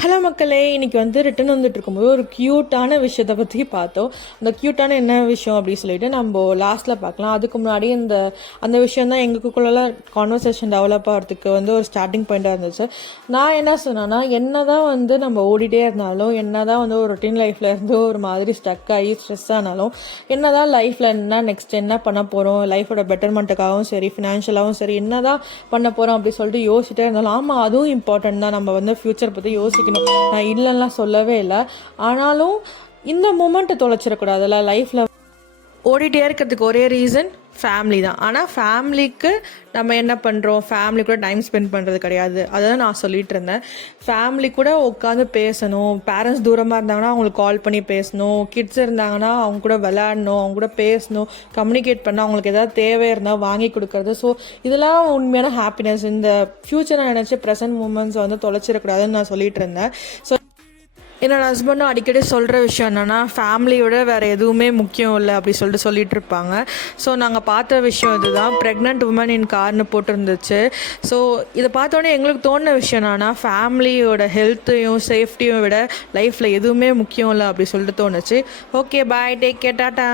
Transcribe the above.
Hello மக்களே, இன்னைக்கு வந்து ரிட்டன் வந்துட்டு இருக்கும்போது ஒரு க்யூட்டான விஷயத்தை பற்றி பார்த்தோம். அந்த க்யூட்டான என்ன விஷயம் அப்படின்னு சொல்லிட்டு நம்ம லாஸ்ட்டில் பார்க்கலாம். அதுக்கு முன்னாடி அந்த விஷயம் தான் எங்களுக்குள்ள கான்வர்சேஷன் டெவலப் ஆகிறதுக்கு வந்து ஒரு ஸ்டார்டிங் பாயிண்ட்டாக இருந்துச்சு. நான் என்ன சொன்னேன்னா, என்ன தான் வந்து நம்ம ஓடிட்டே இருந்தாலும், என்ன தான் வந்து ஒரு ரொட்டீன் லைஃப்பில் இருந்து ஒரு மாதிரி ஸ்டக் ஆகி ஸ்ட்ரெஸ் ஆனாலும், என்ன தான் லைஃப்பில் நெக்ஸ்ட் என்ன பண்ண போகிறோம், லைஃபோட பெட்டர்மெண்ட்டுக்காகவும் சரி, ஃபினான்ஷியலாகவும் சரி, என்ன தான் பண்ண போகிறோம் அப்படின்னு சொல்லிட்டு யோசிச்சுட்டே இருந்தாலும், ஆமாம் அதுவும் இம்பார்ட்டன்ட் தான். நம்ம வந்து ஃப்யூச்சர் பற்றி யோசிக்கணும். நான் இல்லைன்னா சொல்லவே இல்லை. ஆனாலும் இந்த மூமெண்ட்டை தொலைச்சிடக்கூடாதுல்ல. லைஃப்பில் ஓடிட்டே இருக்கிறதுக்கு ஒரே ரீசன் ஃபேமிலி தான். ஆனால் ஃபேமிலிக்கு நம்ம என்ன பண்ணுறோம், ஃபேமிலி கூட டைம் ஸ்பெண்ட் பண்ணுறது கிடையாது. அதை தான் நான் சொல்லிகிட்டு இருந்தேன். ஃபேமிலி கூட உட்காந்து பேசணும். பேரண்ட்ஸ் தூரமாக இருந்தாங்கன்னா அவங்களுக்கு கால் பண்ணி பேசணும். கிட்ஸ் இருந்தாங்கன்னா அவங்க கூட விளையாடணும், அவங்க கூட பேசணும், கம்யூனிகேட் பண்ண, அவங்களுக்கு எதாவது தேவை இருந்தால் வாங்கி கொடுக்கறது. ஸோ இதெல்லாம் உண்மையான ஹாப்பினஸ். இந்த ஃப்யூச்சரை நினச்சி ப்ரெசன்ட் மூமெண்ட்ஸை வந்து தொலைச்சிடக்கூடாதுன்னு நான் சொல்லிகிட்டு இருந்தேன். ஸோ என்னோடய ஹஸ்பண்டும் அடிக்கடி சொல்கிற விஷயம் என்னென்னா, ஃபேமிலியோட வேறு எதுவுமே முக்கியம் இல்லை அப்படி சொல்லிட்டு இருப்பாங்க. ஸோ நாங்கள் பார்த்த விஷயம் இதுதான். ப்ரெக்னென்ட் உமன் இன் கார்னு போட்டிருந்துச்சு. ஸோ இதை பார்த்தோன்னே எங்களுக்கு தோணுன விஷயம் என்னன்னா, ஃபேமிலியோட ஹெல்த்தையும் சேஃப்டியும் விட லைஃப்பில் எதுவுமே முக்கியம் இல்லை அப்படி சொல்லிட்டு தோணுச்சு. ஓகே, பாய், டேக் கேர், டாட்டா.